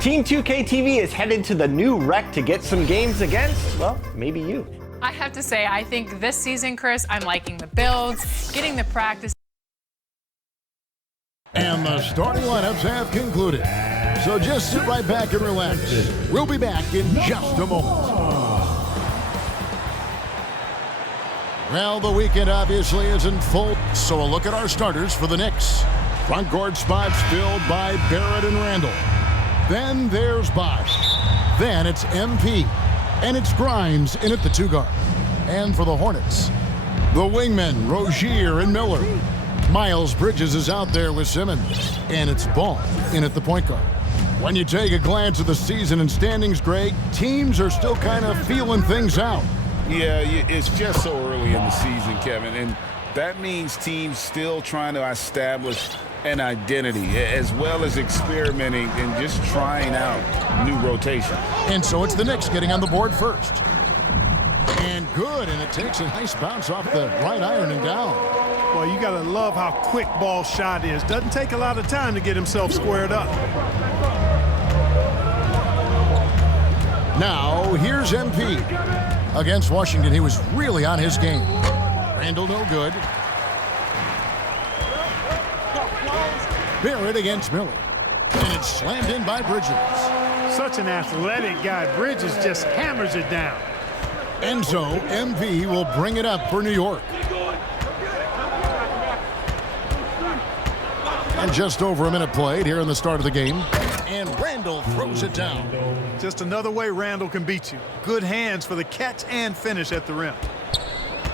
Team 2K TV is headed to the new rec to get some games against, well, maybe you. I have to say, I think this season, Chris, I'm liking the builds, getting the practice. And the starting lineups have concluded. So just sit right back and relax. We'll be back in just a moment. Well, the weekend obviously is in full, so a look at our starters for the Knicks. Front court spots filled by Barrett and Randall. Then there's Bosch. Then it's MP. And it's Grimes in at the 2 guard. And for the Hornets, the wingmen, Rozier and Miller. Miles Bridges is out there with Simmons. And it's Ball in at the point guard. When you take a glance at the season and standings, Greg, teams are still kind of feeling things out. Yeah, it's just so early in the season, Kevin, and that means teams still trying to establish an identity as well as experimenting and just trying out new rotation. And so it's the Knicks getting on the board first. And good, and it takes a nice bounce off the right iron and down. Well, you got to love how quick Ball's shot is. Doesn't take a lot of time to get himself squared up. Now, here's MP. Against Washington, he was really on his game. Randall no good. Barrett against Miller. And it's slammed in by Bridges. Such an athletic guy. Bridges just hammers it down. And so, MP will bring it up for New York. And just over a minute played here in the start of the game. And Randall throws it down. Just another way Randall can beat you. Good hands for the catch and finish at the rim.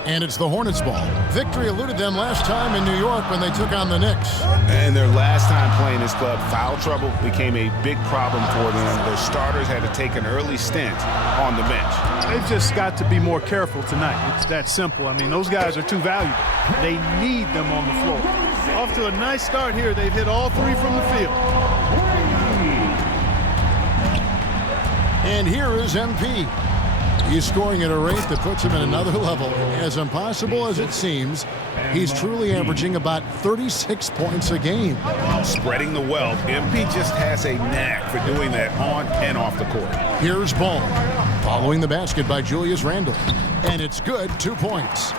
And it's the Hornets ball. Victory eluded them last time in New York when they took on the Knicks. And their last time playing this club, foul trouble became a big problem for them. Their starters had to take an early stint on the bench. They've just got to be more careful tonight. It's that simple. I mean, those guys are too valuable. They need them on the floor. Off to a nice start here. They've hit all 3 from the field. And here is MP. He's scoring at a rate that puts him at another level. As impossible as it seems, he's truly averaging about 36 points a game. Spreading the wealth, MP just has a knack for doing that on and off the court. Here's Ball, following the basket by Julius Randle. And it's good, 2 points.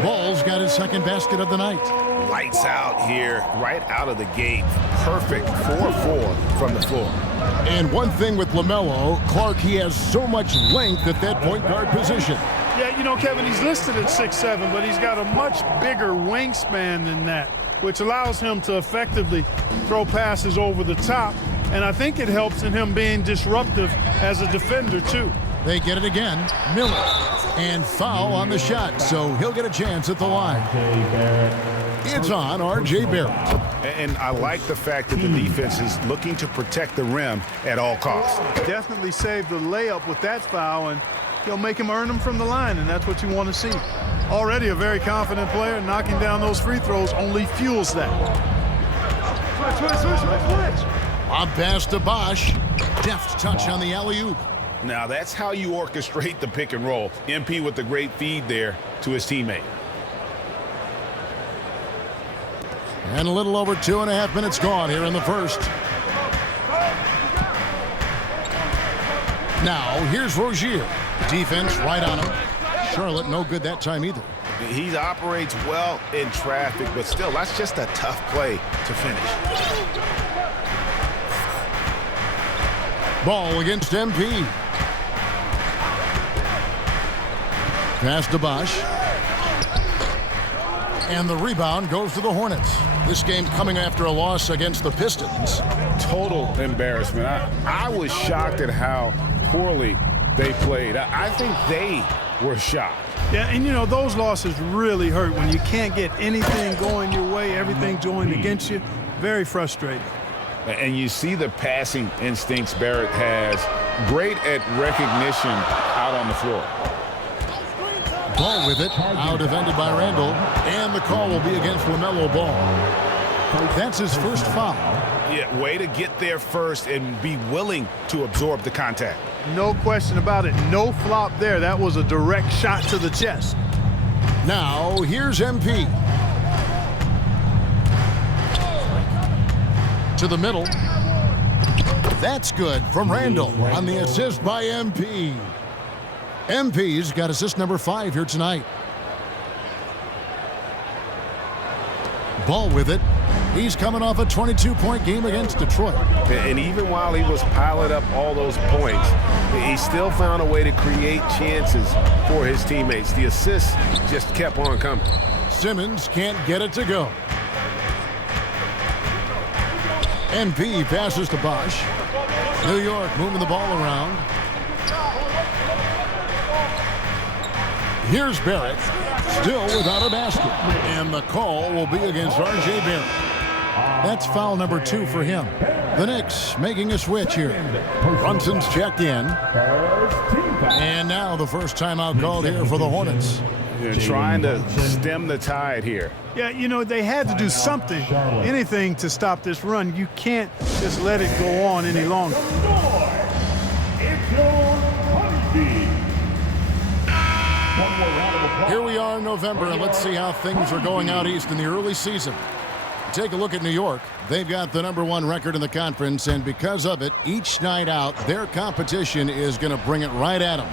Ball's got his second basket of the night. Lights out here, right out of the gate. Perfect 4-4 from the floor. And one thing with LaMelo, Clark, he has so much length at that point guard position. Yeah, you know, Kevin, he's listed at 6'7", but he's got a much bigger wingspan than that, which allows him to effectively throw passes over the top. And I think it helps in him being disruptive as a defender, too. They get it again. Miller. And foul on the shot, so he'll get a chance at the line. It's on R.J. Barrett. And I like the fact that the defense is looking to protect the rim at all costs. Definitely saved the layup with that foul, and he'll make him earn them from the line, and that's what you want to see. Already a very confident player, knocking down those free throws only fuels that. Switch. On pass to Bosch. Deft touch on the alley-oop. Now that's how you orchestrate the pick and roll. MP with the great feed there to his teammate. And a little over 2.5 minutes gone here in the first. Now, here's Rozier. Defense right on him. Charlotte no good that time either. He operates well in traffic, but still, that's just a tough play to finish. Ball against MP. Pass to Bosch. And the rebound goes to the Hornets. This game coming after a loss against the Pistons. Total embarrassment. I was shocked at how poorly they played. I think they were shocked. Yeah, and you know, those losses really hurt when you can't get anything going your way, everything's going against you. Very frustrating. And you see the passing instincts Barrett has. Great at recognition out on the floor. Ball with it, out defended by Randall, and the call will be against LaMelo Ball. That's his first foul. Yeah, way to get there first and be willing to absorb the contact. No question about it. No flop there. That was a direct shot to the chest. Now, here's MP. To the middle. That's good from Randall on the assist by MP. MP's got assist number 5 here tonight. Ball with it. He's coming off a 22-point game against Detroit. And even while he was piling up all those points, he still found a way to create chances for his teammates. The assists just kept on coming. Simmons can't get it to go. MP passes to Bosch. New York moving the ball around. Here's Barrett, still without a basket. And the call will be against R.J. Barrett. That's foul number 2 for him. The Knicks making a switch here. Brunson's checked in. And now the first timeout called here for the Hornets. They're trying to stem the tide here. Yeah, you know, they had to do something, anything to stop this run. You can't just let it go on any longer. Here we are in November, and let's see how things are going out east in the early season. Take a look at New York. They've got the #1 record in the conference, and because of it, each night out, their competition is going to bring it right at them.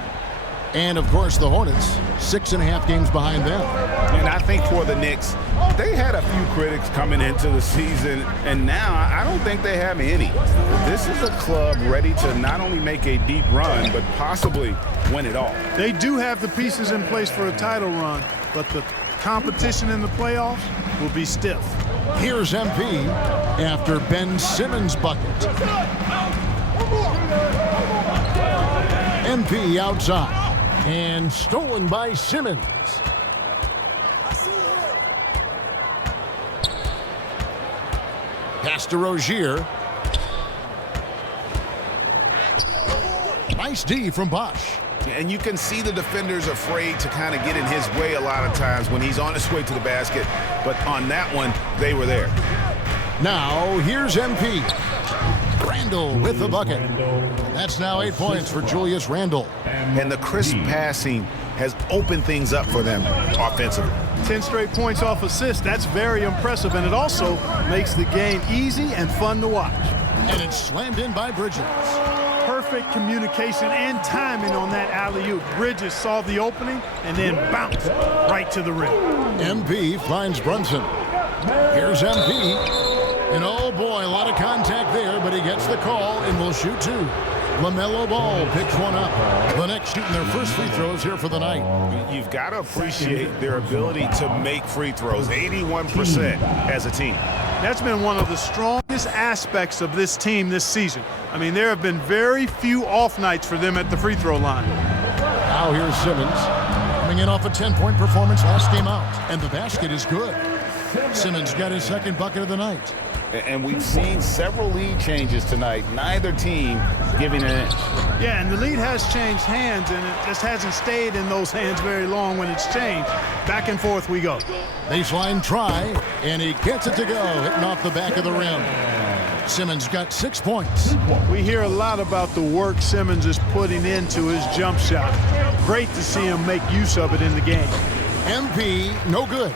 And, of course, the Hornets, 6.5 games behind them. And I think for the Knicks, they had a few critics coming into the season, and now I don't think they have any. This is a club ready to not only make a deep run, but possibly win it all. They do have the pieces in place for a title run, but the competition in the playoffs will be stiff. Here's MP after Ben Simmons' bucket. MP outside and stolen by Simmons. Pass to Rozier. Nice D from Bosch. And you can see the defenders afraid to kind of get in his way a lot of times when he's on his way to the basket. But on that one, they were there. Now, here's MP. Randall with the bucket. That's now 8 points for Julius Randle. And the crisp passing has opened things up for them offensively. 10 straight points off assists. That's very impressive, and it also makes the game easy and fun to watch. And it's slammed in by Bridges. Perfect communication and timing on that alley-oop. Bridges saw the opening and then bounced right to the rim. MP finds Brunson. Here's MP. And oh boy, a lot of contact there, but he gets the call and will shoot 2. LaMelo Ball picks one up. The Knicks shooting their first free throws here for the night. You've got to appreciate their ability to make free throws, 81% as a team. That's been one of the strongest aspects of this team this season. I mean, there have been very few off nights for them at the free throw line. Now here's Simmons coming in off a 10-point performance last game out, and the basket is good. Simmons got his second bucket of the night. And we've seen several lead changes tonight, neither team giving an inch. Yeah, and the lead has changed hands, and it just hasn't stayed in those hands very long when it's changed. Back and forth we go. Baseline try, and he gets it to go, hitting off the back of the rim. Simmons got 6 points. We hear a lot about the work Simmons is putting into his jump shot. Great to see him make use of it in the game. MP, no good.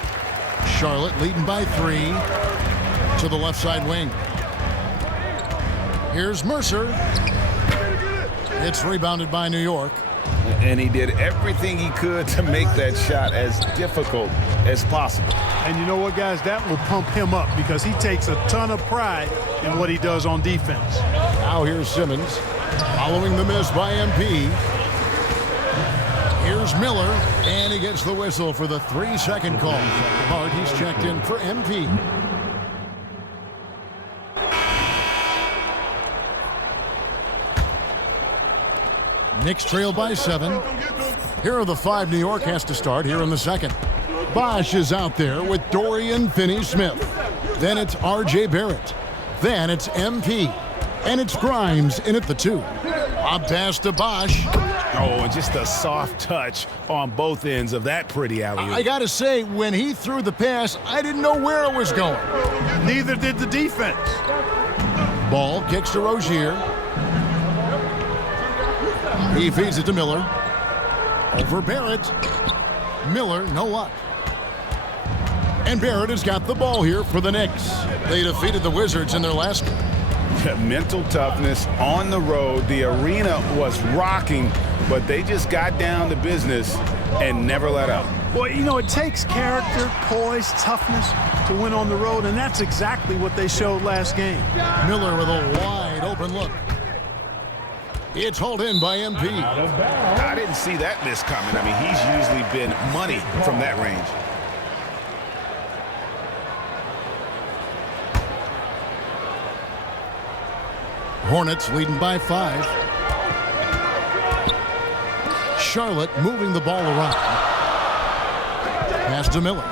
Charlotte leading by 3 to the left side wing. Here's Mercer. It's rebounded by New York. And he did everything he could to make that shot as difficult as possible. And you know what, guys? That will pump him up because he takes a ton of pride in what he does on defense. Now here's Simmons following the miss by MP. Here's Miller, and he gets the whistle for the 3-second call. Hart, he's checked in for MP. Knicks trail by 7. Here are the 5 New York has to start here in the second. Bosch is out there with Dorian Finney-Smith. Then it's R.J. Barrett. Then it's MP. And it's Grimes in at the 2. Up pass to Bosch. Oh, and just a soft touch on both ends of that pretty alley-oop. I got to say, when he threw the pass, I didn't know where it was going. Neither did the defense. Ball kicks to Rozier. He feeds it to Miller. Over Barrett. Miller, no luck. And Barrett has got the ball here for the Knicks. They defeated the Wizards in their last game. Mental toughness on the road. The arena was rocking, but they just got down to business and never let up. Well, you know, it takes character, poise, toughness to win on the road, and that's exactly what they showed last game. Miller with a wide open look. It's hauled in by MP. I didn't see that miss coming. I mean, he's usually been money from that range. Hornets leading by 5. Charlotte moving the ball around. Pass to Miller.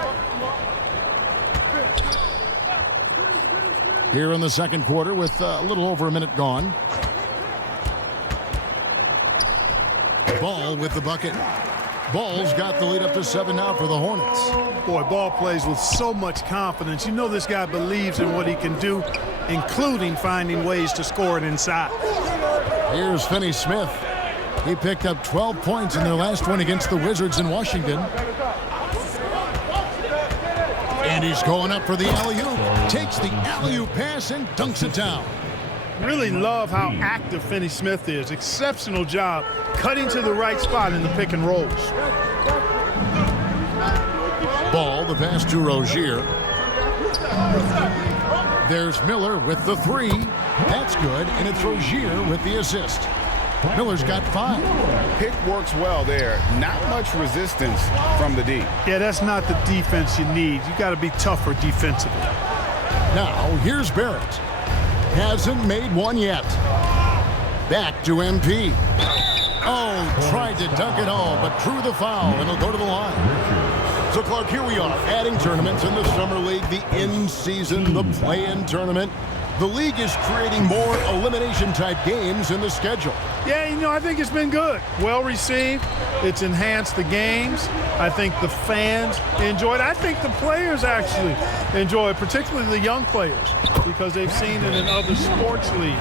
Here in the second quarter with a little over a minute gone. Ball with the bucket. Ball's got the lead up to 7 now for the Hornets. Boy, Ball plays with so much confidence. You know this guy believes in what he can do, including finding ways to score it inside. Here's Finney Smith. He picked up 12 points in their last one against the Wizards in Washington. And he's going up for the alley-oop. Takes the alley-oop pass and dunks it down. Really love how active Finney Smith is. Exceptional job cutting to the right spot in the pick and rolls. Ball, the pass to Rozier. There's Miller with the 3. That's good, and it's Rozier with the assist. Miller's got 5. Pick works well there. Not much resistance from the D. Yeah, that's not the defense you need. You got to be tougher defensively. Now, here's Barrett. Hasn't made one yet. Back to MP. Oh, tried to dunk it home, but drew the foul, and he'll go to the line. So, Clark, here we are, adding tournaments in the Summer League, the in-season, the play-in tournament. The league is creating more elimination-type games in the schedule. Yeah, you know, I think it's been good. Well received. It's enhanced the games. I think the fans enjoy it. I think the players actually enjoy it, particularly the young players, because they've seen it in other sports leagues.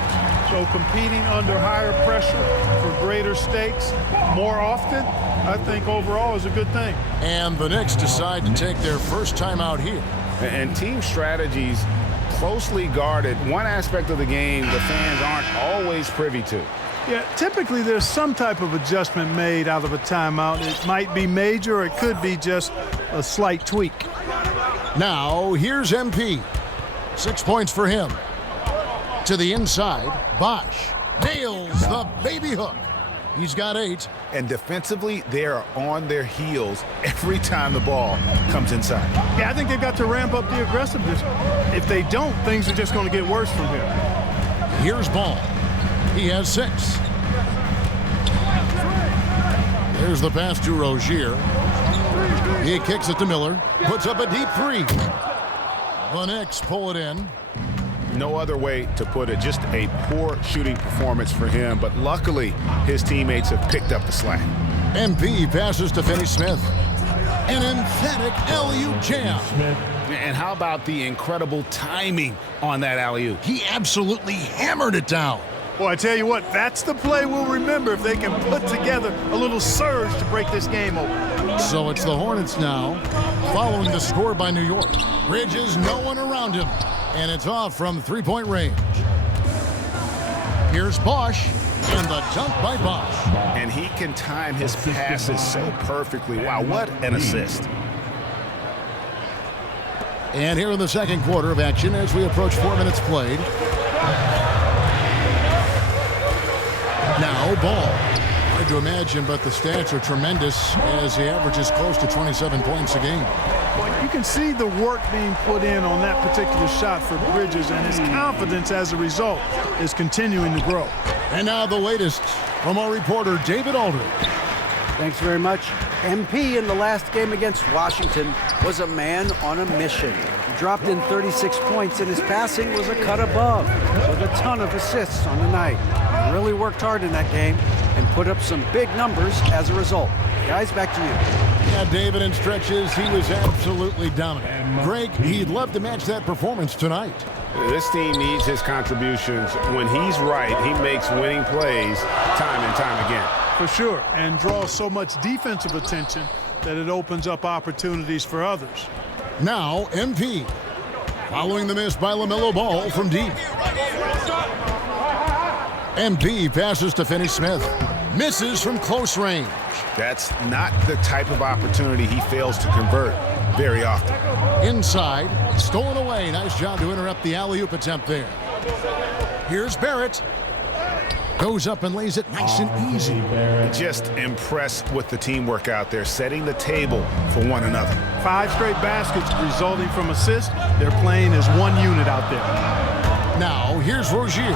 So competing under higher pressure for greater stakes more often, I think overall is a good thing. And the Knicks decide to take their first time out here. And team strategies closely guarded. One aspect of the game the fans aren't always privy to. Yeah, typically there's some type of adjustment made out of a timeout. It might be major, or it could be just a slight tweak. Now, here's MP. 6 points for him. To the inside, Bosch nails the baby hook. He's got 8. And defensively, they are on their heels every time the ball comes inside. Yeah, I think they've got to ramp up the aggressiveness. If they don't, things are just going to get worse from here. Here's Ball. He has 6. There's the pass to Rozier. He kicks it to Miller. Puts up a deep 3. The Knicks pull it in. No other way to put it. Just a poor shooting performance for him. But luckily, his teammates have picked up the slack. MP passes to Finney Smith. An emphatic alley-oop jam. And how about the incredible timing on that alley-oop? He absolutely hammered it down. Well, I tell you what, that's the play we'll remember if they can put together a little surge to break this game open. So it's the Hornets now, following the score by New York. Bridges, no one around him, and it's off from 3-point range. Here's Bosch, and the dunk by Bosch. And he can time his passes so perfectly. Wow, what an assist. And here in the second quarter of action as we approach 4 minutes played. Now, Ball. Hard to imagine, but the stats are tremendous as he averages close to 27 points a game. Well, you can see the work being put in on that particular shot for Bridges, and his confidence as a result is continuing to grow. And now the latest from our reporter, David Aldridge. Thanks very much. MP in the last game against Washington was a man on a mission. He dropped in 36 points, and his passing was a cut above, with a ton of assists on the night. He really worked hard in that game and put up some big numbers as a result. Guys, back to you. Yeah, David, in stretches, he was absolutely dominant. Greg, he'd love to match that performance tonight. This team needs his contributions. When he's right, he makes winning plays time and time again. For sure, and draws so much defensive attention that it opens up opportunities for others. Now, MP. Following the miss by LaMelo Ball from deep. MP passes to Finney-Smith. Misses from close range. That's not the type of opportunity he fails to convert very often. Inside, stolen away. Nice job to interrupt the alley-oop attempt there. Here's Barrett. Goes up and lays it nice and easy. Just impressed with the teamwork out there, setting the table for one another. 5 straight baskets resulting from assists. They're playing as one unit out there. Now, here's Rozier.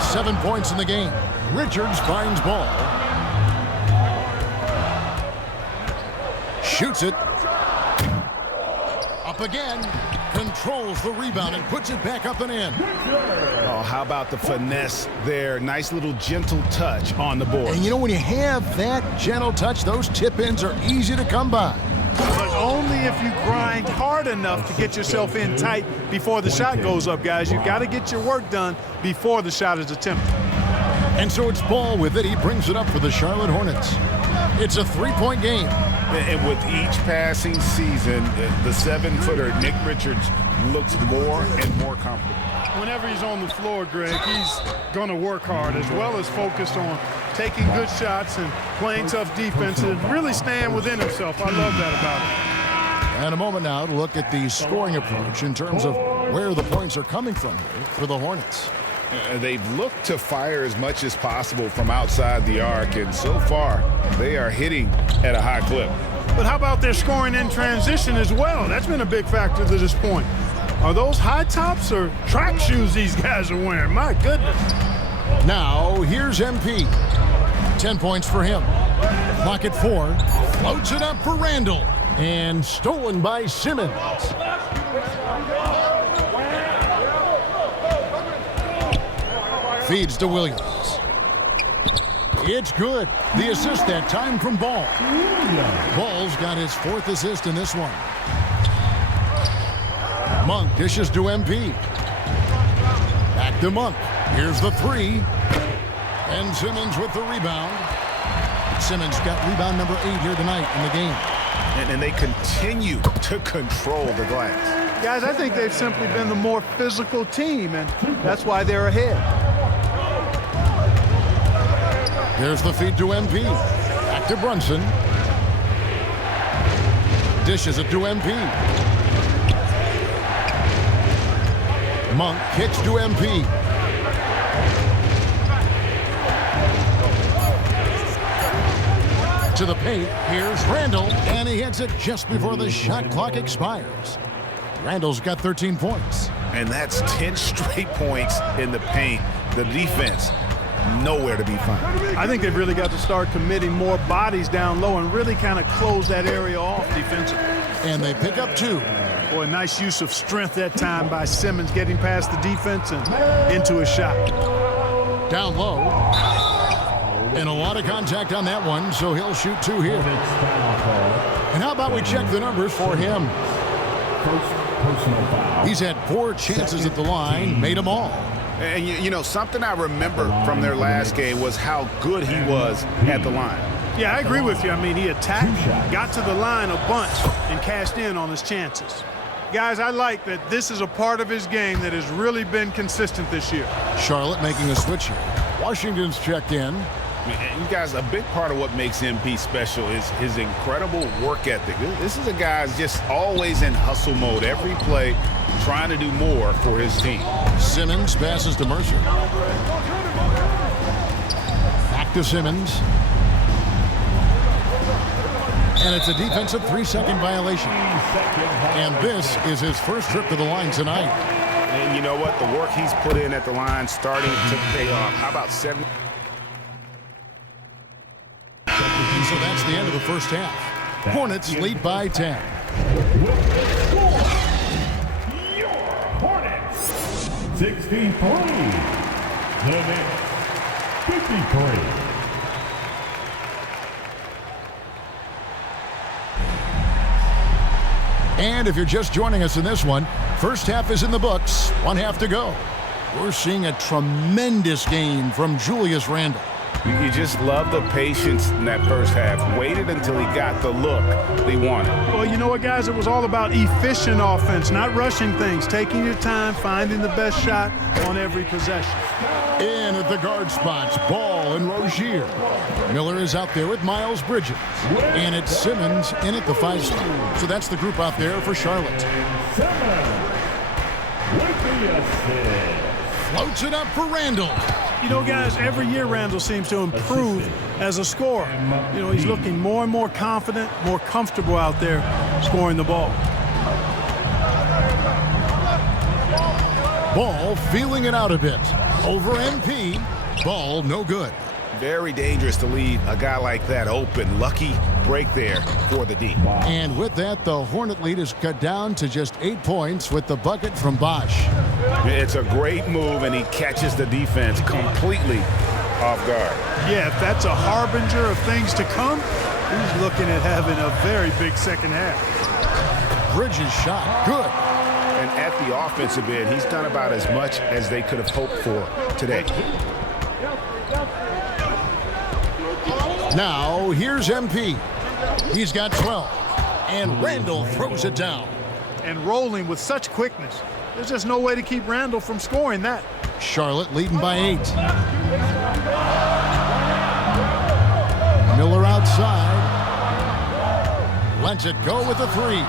7 points in the game. Richards finds ball. Shoots it. Up again. Controls the rebound and puts it back up and in. Oh, how about the finesse there? Nice little gentle touch on the board. And you know, when you have that gentle touch, those tip-ins are easy to come by. But only if you grind hard enough to get yourself in tight before the shot goes up, guys. You got to get your work done before the shot is attempted. And so it's Ball with it. He brings it up for the Charlotte Hornets. It's a 3-point game. And with each passing season, the 7-footer Nick Richards looks more and more comfortable. Whenever he's on the floor, Greg, he's going to work hard as well as focus on taking good shots and playing tough defense and really staying within himself. I love that about him. And a moment now to look at the scoring approach in terms of where the points are coming from here for the Hornets. They've looked to fire as much as possible from outside the arc, and so far they are hitting at a high clip. But how about their scoring in transition as well? That's been a big factor to this point. Are those high tops or track shoes these guys are wearing? My goodness. Now, here's MP. 10 points for him. Clock at 4. Floats it up for Randall. And stolen by Simmons. Feeds to Williams. It's good. The assist that time from Ball. Ball's got his 4th assist in this one. Monk dishes to MP. Back to Monk. Here's the 3. And Simmons with the rebound. Simmons got rebound number 8 here tonight in the game. And they continue to control the glass. Guys, I think they've simply been the more physical team, and that's why they're ahead. There's the feed to MP. Back to Brunson. Dishes it to MP. Monk kicks to MP. To the paint. Here's Randall. And he hits it just before the shot clock expires. Randall's got 13 points. And that's 10 straight points in the paint. The defense, nowhere to be found. I think they've really got to start committing more bodies down low and really kind of close that area off defensively. And they pick up 2. Boy, nice use of strength that time by Simmons, getting past the defense and into a shot. Down low. And a lot of contact on that one, so he'll shoot 2 here. And how about we check the numbers for him? He's had 4 chances at the line, made them all. And you know, something I remember from their last game was how good he was at the line. Yeah, I agree with you. I mean, he attacked, got to the line a bunch, and cashed in on his chances. Guys, I like that this is a part of his game that has really been consistent this year. Charlotte making a switch here. Washington's checked in. And you guys, a big part of what makes MP special is his incredible work ethic. This is a guy who's just always in hustle mode, every play, trying to do more for his team. Simmons passes to Mercer. Back to Simmons. And it's a defensive 3-second violation. And this is his first trip to the line tonight. And you know what? The work he's put in at the line starting to pay off. How about 7? And so that's the end of the first half. Hornets lead by 10. Your Hornets, 63. The Knicks, 53. And if you're just joining us in this one, first half is in the books, 1 half to go. We're seeing a tremendous game from Julius Randle. You just love the patience in that first half. Waited until he got the look he wanted. Well, you know what, guys? It was all about efficient offense, not rushing things, taking your time, finding the best shot on every possession. In at the guard spots, Ball and Rozier. Miller is out there with Miles Bridges. And it's Simmons in at the 5 spot. So that's the group out there for Charlotte. Floats it up for Randall. You know, guys, every year Randall seems to improve as a scorer. You know, he's looking more and more confident, more comfortable out there scoring the ball. Ball feeling it out a bit. Over MP. Ball no good. Very dangerous to leave a guy like that open. Lucky break there for the D. And with that, the Hornet lead is cut down to just 8 points with the bucket from Bosch. It's a great move, and he catches the defense completely off guard. Yeah, if that's a harbinger of things to come, he's looking at having a very big second half. Bridges shot. Good. And at the offensive end, he's done about as much as they could have hoped for today. Now, here's MP. He's got 12. And Randall throws it down. And rolling with such quickness. There's just no way to keep Randall from scoring that. Charlotte leading by 8. Miller outside. Lets it go with a 3.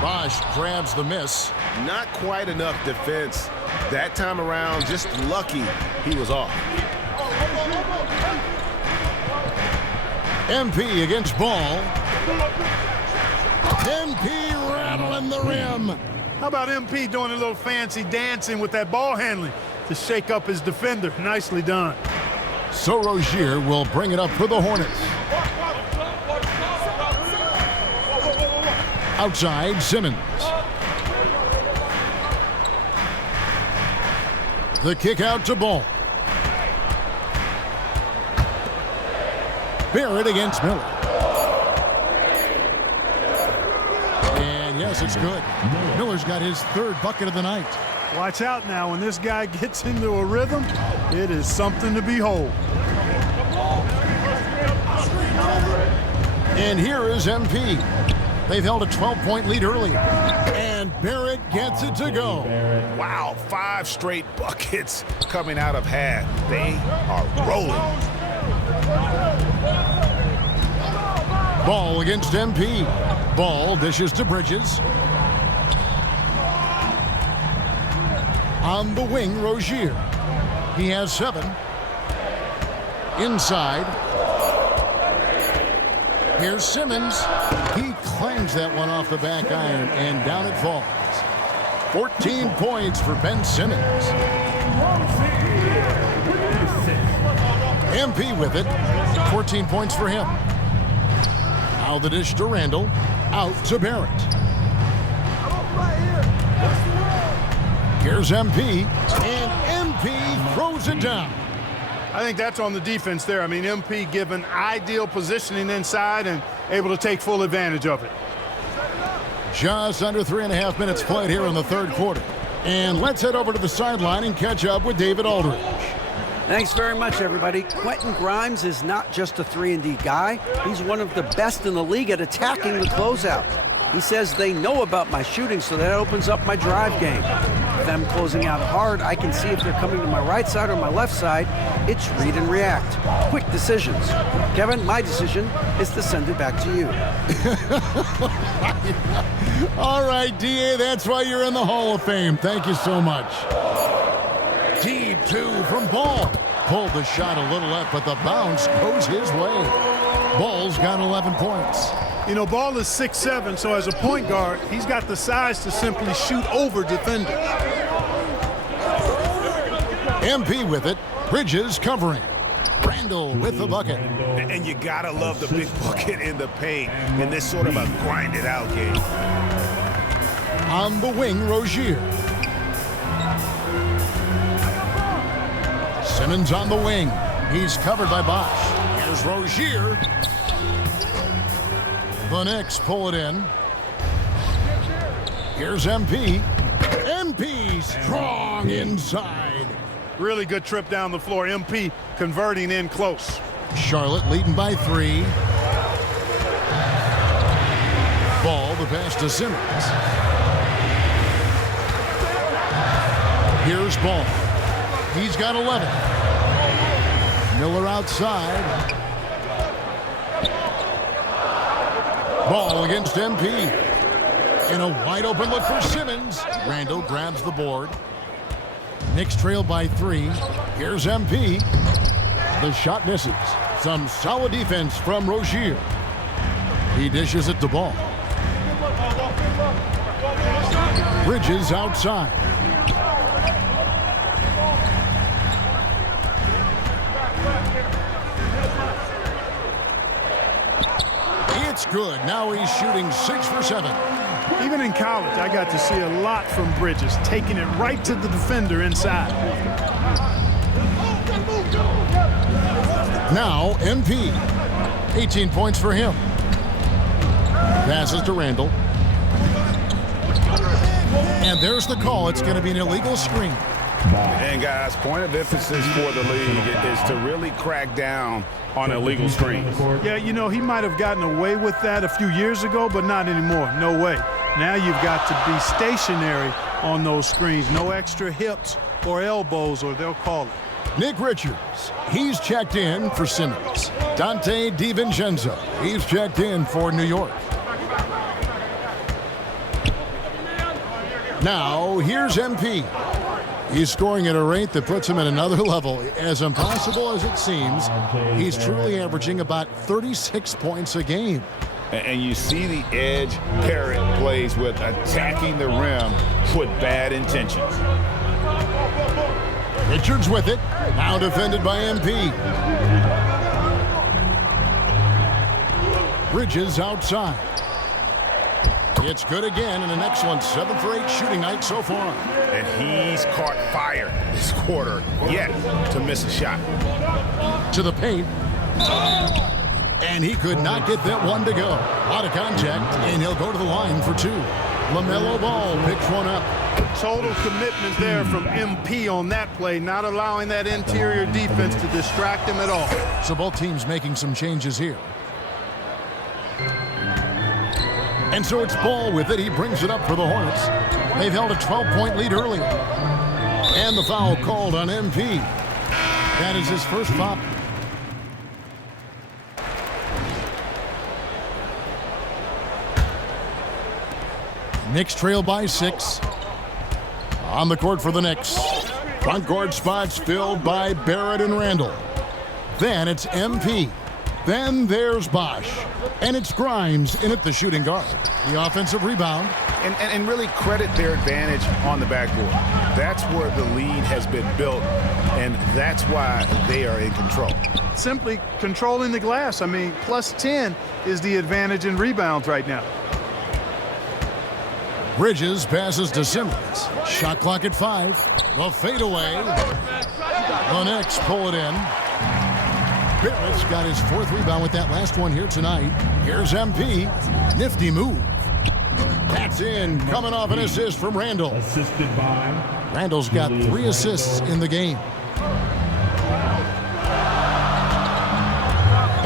Bosch grabs the miss. Not quite enough defense that time around. Just lucky he was off. MP against Ball. MP rattling the rim. How about MP doing a little fancy dancing with that ball handling to shake up his defender? Nicely done. So Rozier will bring it up for the Hornets. Outside, Simmons. The kick out to Ball. Barrett against Miller. And yes, it's good. Miller's got his 3rd bucket of the night. Watch out now. When this guy gets into a rhythm, it is something to behold. And here is MP. They've held a 12-point lead earlier. And Barrett gets it to go. Wow, 5 straight buckets coming out of half. They are rolling. Ball against MP. Ball dishes to Bridges. On the wing, Rozier. He has 7. Inside. Here's Simmons. He clangs that one off the back iron, and down it falls. 14 points for Ben Simmons. MP with it. 14 points for him. Now the dish to Randall. Out to Barrett. Here's MP. And MP throws it down. I think that's on the defense there. I mean, MP given ideal positioning inside and able to take full advantage of it. Just under 3.5 minutes played here in the 3rd quarter. And let's head over to the sideline and catch up with David Aldridge. Thanks very much, everybody. Quentin Grimes is not just a 3-and-D guy. He's one of the best in the league at attacking the closeout. He says they know about my shooting, so that opens up my drive game. If I'm closing out hard, I can see if they're coming to my right side or my left side. It's read and react. Quick decisions. Kevin, my decision is to send it back to you. All right, DA, that's why you're in the Hall of Fame. Thank you so much. Deep 2 from Ball. Pulled the shot a little left, but the bounce goes his way. Ball's got 11 points. You know, Ball is 6'7", so as a point guard, he's got the size to simply shoot over defenders. MP with it. Bridges covering. Randall with the bucket. And you gotta love the big bucket in the paint in this sort of a grinded out game. On the wing, Rozier. Simmons on the wing. He's covered by Bosch. Here's Rozier. The Knicks pull it in. Here's MP. MP strong inside. Really good trip down the floor. MP converting in close. Charlotte leading by 3. Ball, the pass to Simmons. Here's Ball. He's got 11. Miller outside. Ball against MP. In a wide open look for Simmons. Randall grabs the board. Knicks trail by 3. Here's MP. The shot misses. Some solid defense from Rozier. He dishes it to Ball. Bridges outside. It's good. Now he's shooting 6 for 7. Even in college, I got to see a lot from Bridges, taking it right to the defender inside. Now MP. 18 points for him. Passes to Randall. And there's the call. It's going to be an illegal screen. And guys, point of emphasis for the league is to really crack down on illegal screens. Yeah, you know, he might have gotten away with that a few years ago, but not anymore. No way. Now you've got to be stationary on those screens. No extra hips or elbows, or they'll call it. Nick Richards, he's checked in for Simmons. Dante DiVincenzo, he's checked in for New York. Now, here's MP. He's scoring at a rate that puts him at another level. As impossible as it seems, he's truly averaging about 36 points a game. And you see the edge Parrott plays with, attacking the rim with bad intentions. Richards with it. Now defended by MP. Bridges outside. It's good again, and an excellent 7 for 8 shooting night so far. And he's caught fire this quarter yet to miss a shot. To the paint. And he could not get that one to go. A lot of contact, and he'll go to the line for 2. LaMelo Ball picks one up. Total commitment there from MP on that play, not allowing that interior defense to distract him at all. So both teams making some changes here. And so it's Ball with it. He brings it up for the Hornets. They've held a 12-point lead earlier. And the foul called on MP. That is his first foul. Knicks trail by 6. On the court for the Knicks. Front court spots filled by Barrett and Randall. Then it's MP. Then there's Bosch. And it's Grimes in at the shooting guard. The offensive rebound. And really credit their advantage on the backboard. That's where the lead has been built, and that's why they are in control. Simply controlling the glass. I mean, plus 10 is the advantage in rebounds right now. Bridges passes to Simmons. Shot clock at 5. The fadeaway. The Knicks pull it in. Barrett's got his 4th rebound with that last one here tonight. Here's MP. Nifty move. That's in. Coming off an assist from Randall. Assisted by Randall's got 3 assists in the game.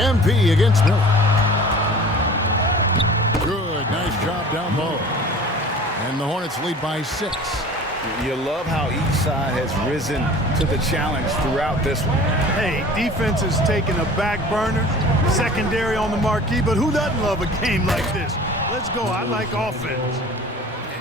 MP against Miller. Good. Nice job down low. And the Hornets lead by 6. You love how each side has risen to the challenge throughout this one. Hey, defense is taking a back burner, secondary on the marquee, but who doesn't love a game like this? Let's go. I like offense.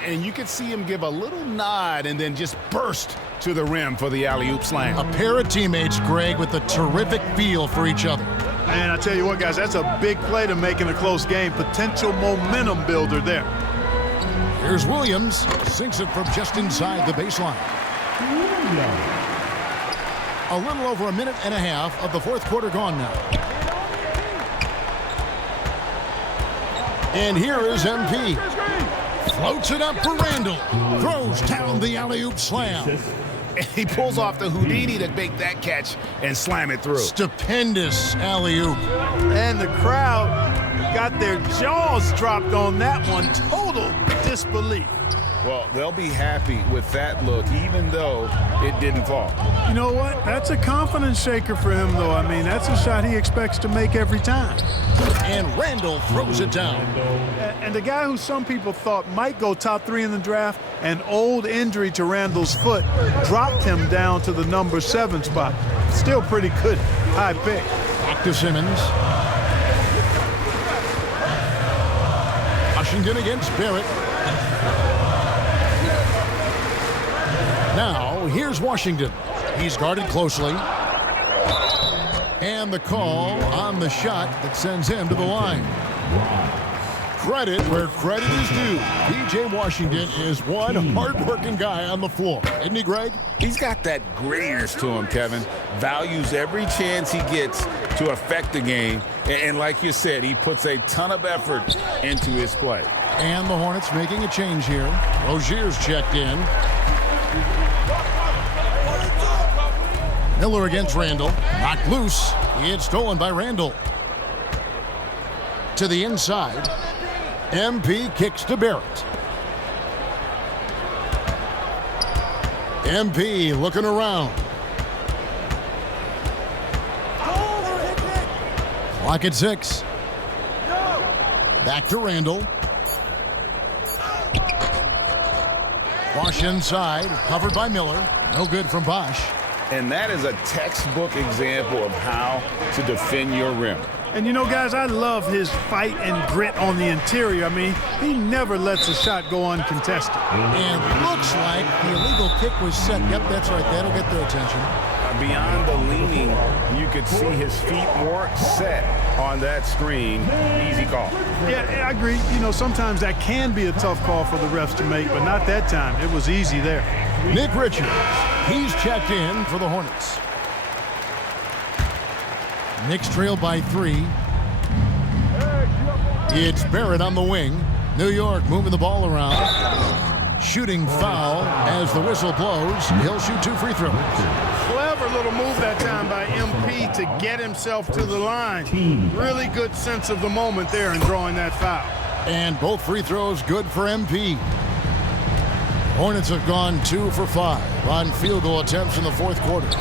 And you could see him give a little nod and then just burst to the rim for the alley-oop slam. A pair of teammates, Greg, with a terrific feel for each other. And I tell you what, guys, that's a big play to make in a close game. Potential momentum builder there. Here's Williams. Sinks it from just inside the baseline. A little over a minute and a half of the 4th quarter gone now. And here is MP. Floats it up for Randall. Throws down the alley-oop slam. And he pulls off the Houdini to make that catch and slam it through. Stupendous alley-oop. And the crowd got their jaws dropped on that one. Total disbelief. Well, they'll be happy with that look, even though it didn't fall. You know what? That's a confidence shaker for him, though. I mean, that's a shot he expects to make every time. And Randall throws it down. And the guy who some people thought might go top 3 in the draft, an old injury to Randall's foot, dropped him down to the number 7 spot. Still pretty good. High pick. Back to Simmons. Washington against Barrett. Now, here's Washington. He's guarded closely. And the call on the shot that sends him to the line. Credit where credit is due. P.J. Washington is one hard-working guy on the floor. Isn't he, Greg? He's got that grittiness to him, Kevin. Values every chance he gets to affect the game. And like you said, he puts a ton of effort into his play. And the Hornets making a change here. Rozier's checked in. Miller against Randall. Knocked loose. It's stolen by Randall. To the inside. MP kicks to Barrett. MP looking around. Clock at 6. Back to Randall. Wash inside, covered by Miller. No good from Bosch. And that is a textbook example of how to defend your rim. And you know, guys, I love his fight and grit on the interior. I mean, he never lets a shot go uncontested. And looks like the illegal kick was set. Yep, that's right. That'll get their attention. Beyond the leaning, you could see his feet more set on that screen. Easy call. Yeah, I agree. You know, sometimes that can be a tough call for the refs to make, but not that time. It was easy there. Nick Richards, he's checked in for the Hornets. Knicks trail by 3. It's Barrett on the wing. New York moving the ball around. Shooting foul as the whistle blows. He'll shoot 2 free throws. Clever little move that time by MP to get himself to the line. Really good sense of the moment there in drawing that foul. And both free throws good for MP. Hornets have gone 2 for 5 on field goal attempts in the fourth quarter.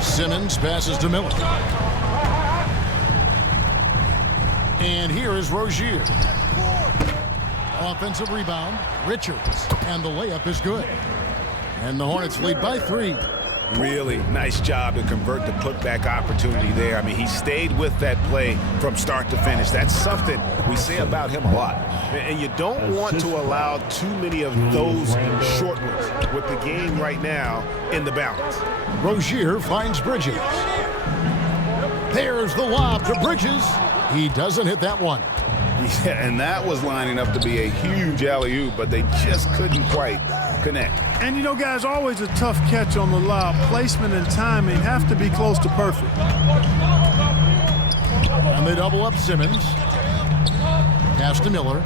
Simmons passes to Miller. And here is Rozier. Offensive rebound, Richards, and the layup is good. And the Hornets lead by 3. Really nice job to convert the putback opportunity there. I mean, he stayed with that play from start to finish. That's something we say about him a lot. And you don't want to allow too many of those short ones with the game right now in the balance. Rozier finds Bridges. There's the lob to Bridges. He doesn't hit that one. Yeah, and that was lining up to be a huge alley-oop, but they just couldn't quite connect. And you know, guys, always a tough catch on the lob. Placement and timing have to be close to perfect. And they double up Simmons. Pass to Miller.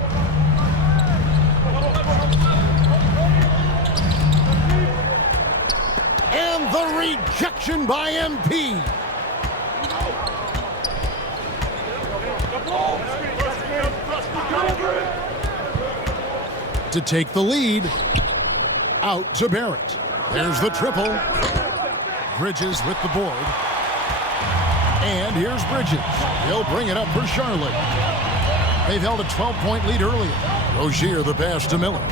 And the rejection by MP. To take the lead. Out to Barrett. There's the triple. Bridges with the board. And here's Bridges. He'll bring it up for Charlotte. They've held a 12-point lead earlier. Rozier the pass to Miller.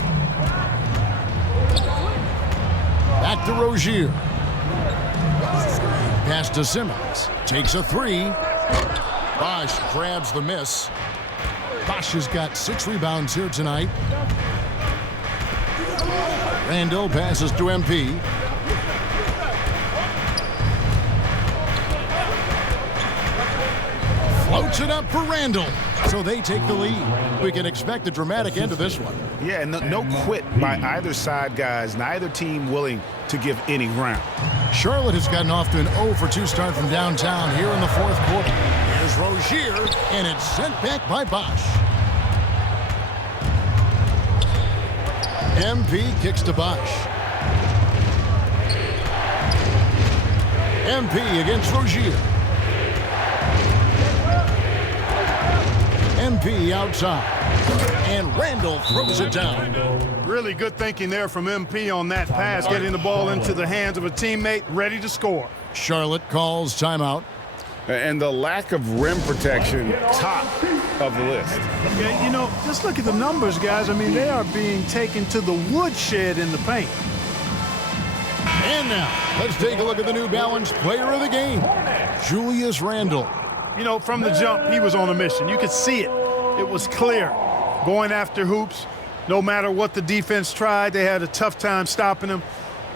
Back to Rozier. Pass to Simmons. Takes a 3. Bosch grabs the miss. Bosch has got 6 rebounds here tonight. Randall passes to MP. Floats it up for Randall. So they take the lead. We can expect a dramatic end to this one. Yeah, no quit by either side, guys. Neither team willing to give any ground. Charlotte has gotten off to an 0 for 2 start from downtown here in the fourth quarter. Here's Rozier, and it's sent back by Bosch. MP kicks to Bosch. MP against Rozier. MP outside. And Randall throws it down. Really good thinking there from MP on that pass, getting the ball into the hands of a teammate ready to score. Charlotte calls timeout. And the lack of rim protection, top of the list. Yeah, you know, just look at the numbers, guys. I mean, they are being taken to the woodshed in the paint. And now, let's take a look at the New Balance player of the game, Julius Randle. You know, from the jump, he was on a mission. You could see it. It was clear. Going after hoops, no matter what the defense tried, they had a tough time stopping him.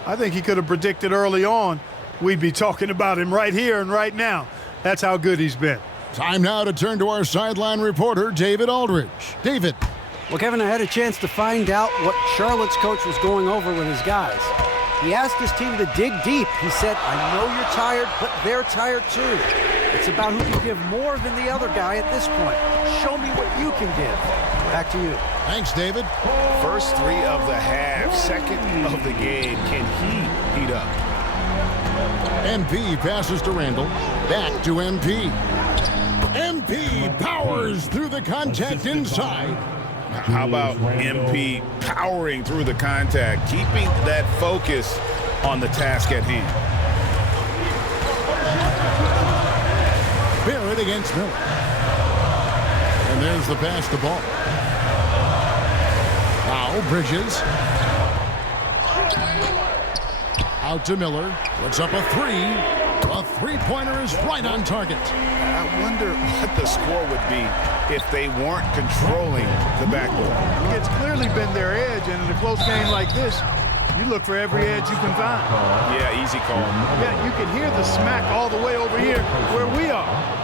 I think he could have predicted early on we'd be talking about him right here and right now. That's how good he's been. Time now to turn to our sideline reporter, David Aldridge. David. Well, Kevin, I had a chance to find out what Charlotte's coach was going over with his guys. He asked his team to dig deep. He said, I know you're tired, but they're tired too. It's about who can give more than the other guy at this point. Show me what you can give. Back to you. Thanks, David. First three of the half, second of the game. Can he heat up? MP passes to Randall. Back to MP. MP powers through the contact inside. How about MP powering through the contact, keeping that focus on the task at hand? Barrett against Miller. And there's the pass to Ball. Now Bridges. Out to Miller. Puts up a three. A three-pointer is right on target. I wonder what the score would be if they weren't controlling the backboard. It's clearly been their edge, and in a close game like this, you look for every edge you can find. Yeah, easy call. Yeah, you can hear the smack all the way over here where we are.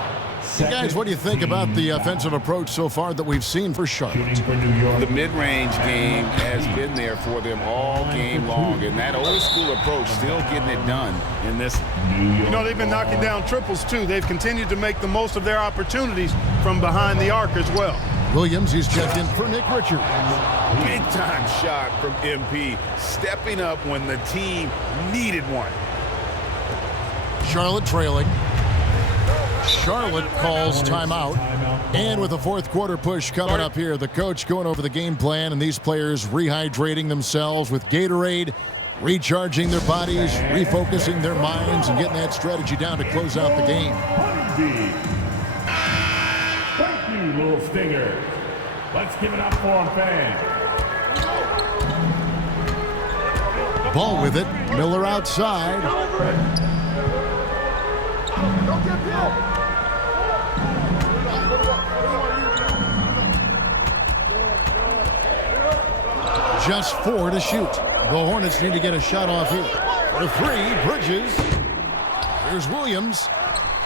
Hey guys, what do you think about the offensive approach so far that we've seen for Charlotte? The mid-range game has been there for them all game long, and that old school approach still getting it done in this. You know, they've been knocking down triples too. They've continued to make the most of their opportunities from behind the arc as well. Williams, he's checked in for Nick Richards. Big-time shot from MP, stepping up when the team needed one. Charlotte trailing. Charlotte calls timeout. And with a fourth quarter push coming up here, the coach going over the game plan and these players rehydrating themselves with Gatorade, recharging their bodies, refocusing their minds, and getting that strategy down to close out the game. Thank you, little stinger. Let's give it up for him, fans. Ball with it. Miller outside. Just 4 to shoot. The Hornets need to get a shot off here. The three, Bridges. Here's Williams.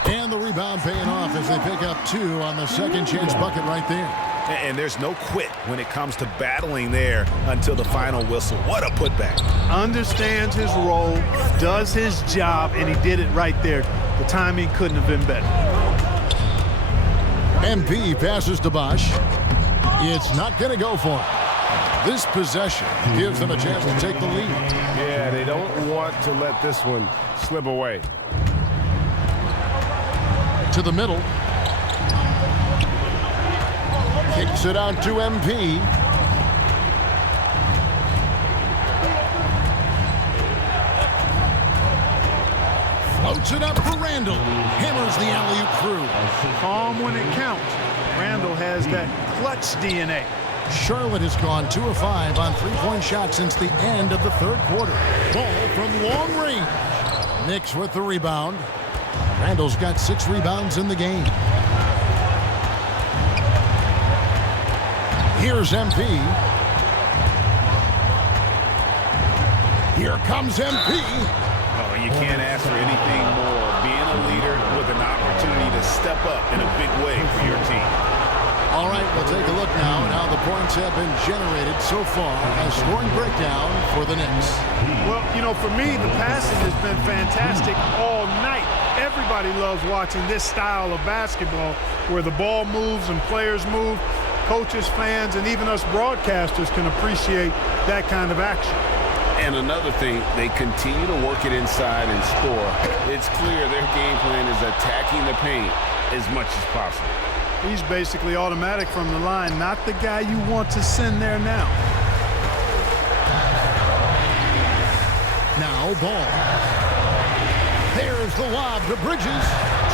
And the rebound paying off as they pick up 2 on the second chance bucket right there. And there's no quit when it comes to battling there until the final whistle. What a putback. Understands his role, does his job, and he did it right there. The timing couldn't have been better. MP passes to Bosch. It's not going to go for him. This possession gives them a chance to take the lead. Yeah, they don't want to let this one slip away. To the middle. Kicks it out to MP. Floats it up for Randall. Hammers the alley-oop through. Calm when it counts. Randall has that clutch DNA. Charlotte has gone 2 of 5 on three-point shots since the end of the third quarter. Ball from long range. Knicks with the rebound. Randall's got 6 rebounds in the game. Here's MP. Here comes MP. Oh, you can't ask for anything more. Being a leader with an opportunity to step up in a big way for your team. All right, we'll take a look now at how the points have been generated so far. A scoring breakdown for the Knicks. Well, you know, for me, the passing has been fantastic all night. Everybody loves watching this style of basketball where the ball moves and players move. Coaches, fans, and even us broadcasters can appreciate that kind of action. And another thing, they continue to work it inside and score. It's clear their game plan is attacking the paint as much as possible. He's basically automatic from the line, not the guy you want to send there now. Now ball. There's the lob to Bridges.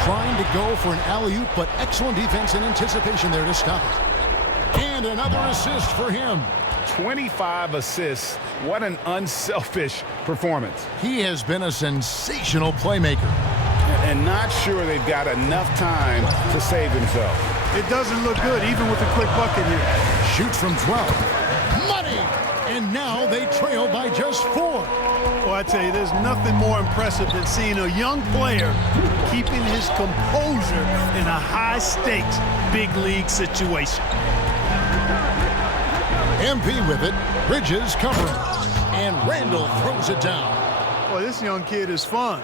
Trying to go for an alley-oop, but excellent defense and anticipation there to stop it. And another assist for him. 25 assists. What an unselfish performance. He has been a sensational playmaker. And not sure they've got enough time to save himself. It doesn't look good, even with a quick bucket here. Shoots from 12. Money! And now they trail by just 4. Well, I tell you, there's nothing more impressive than seeing a young player keeping his composure in a high-stakes, big-league situation. MP with it. Bridges covering. And Randall throws it down. Well, this young kid is fun.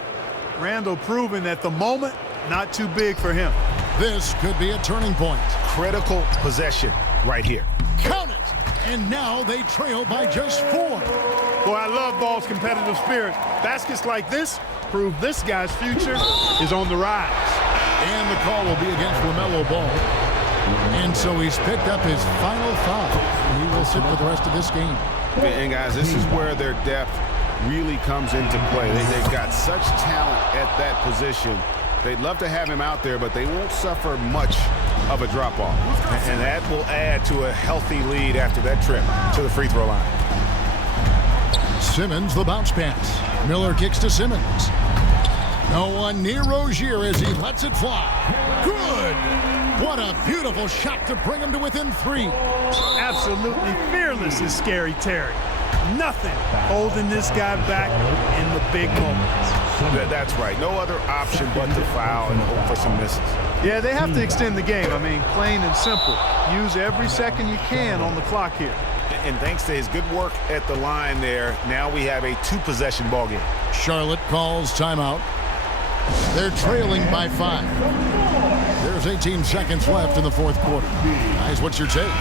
Randall proving that the moment, not too big for him. This could be a turning point. Critical possession right here. Count it! And now they trail by just 4. Boy, I love Ball's competitive spirit. Baskets like this prove this guy's future is on the rise. And the call will be against LaMelo Ball. And so he's picked up his final foul. He will sit for the rest of this game. And guys, this is where their depth really comes into play. They've got such talent at that position. They'd love to have him out there, but they won't suffer much of a drop-off. And that will add to a healthy lead after that trip to the free throw line. Simmons, the bounce pass. Miller kicks to Simmons. No one near Rozier as he lets it fly. Good! What a beautiful shot to bring him to within 3. Absolutely fearless is Scary Terry. Nothing holding this guy back in the big moments. That's right. No other option but to foul and hope for some misses. Yeah, they have to extend the game. I mean, plain and simple. Use every second you can on the clock here. And thanks to his good work at the line there, now we have a 2-possession ball game. Charlotte calls timeout. They're trailing by 5. There's 18 seconds left in the fourth quarter. Guys, what's your take?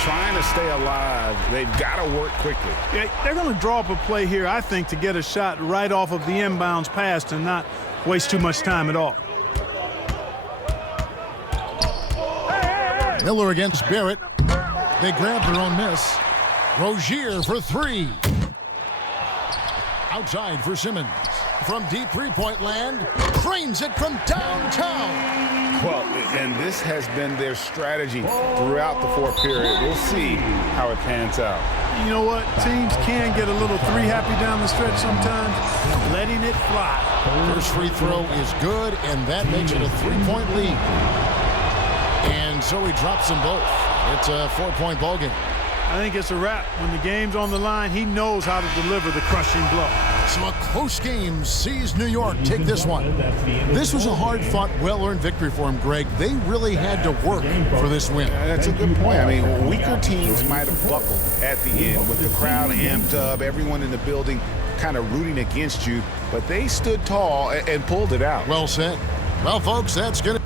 Trying to stay alive, they've got to work quickly. Yeah, they're going to draw up a play here, I think, to get a shot right off of the inbounds pass and not waste too much time at all. Miller against Barrett. They grab their own miss. Rozier for 3. Outside for Simmons. From deep three-point land, frames it from downtown. Well, and this has been their strategy throughout the fourth period. We'll see how it pans out. You know what? Teams can get a little three-happy down the stretch sometimes. Letting it fly. First free throw is good, and that makes it a 3-point lead. And so he drops them both. It's a 4-point ball game. I think it's a wrap. When the game's on the line, he knows how to deliver the crushing blow. So a close game sees New York take this one. This was a hard-fought, well-earned victory for him, Greg. They really had to work for this win. That's a good point. I mean, weaker teams might have buckled at the end with the crowd amped up, everyone in the building kind of rooting against you, but they stood tall and pulled it out. Well said. Well, folks, that's going to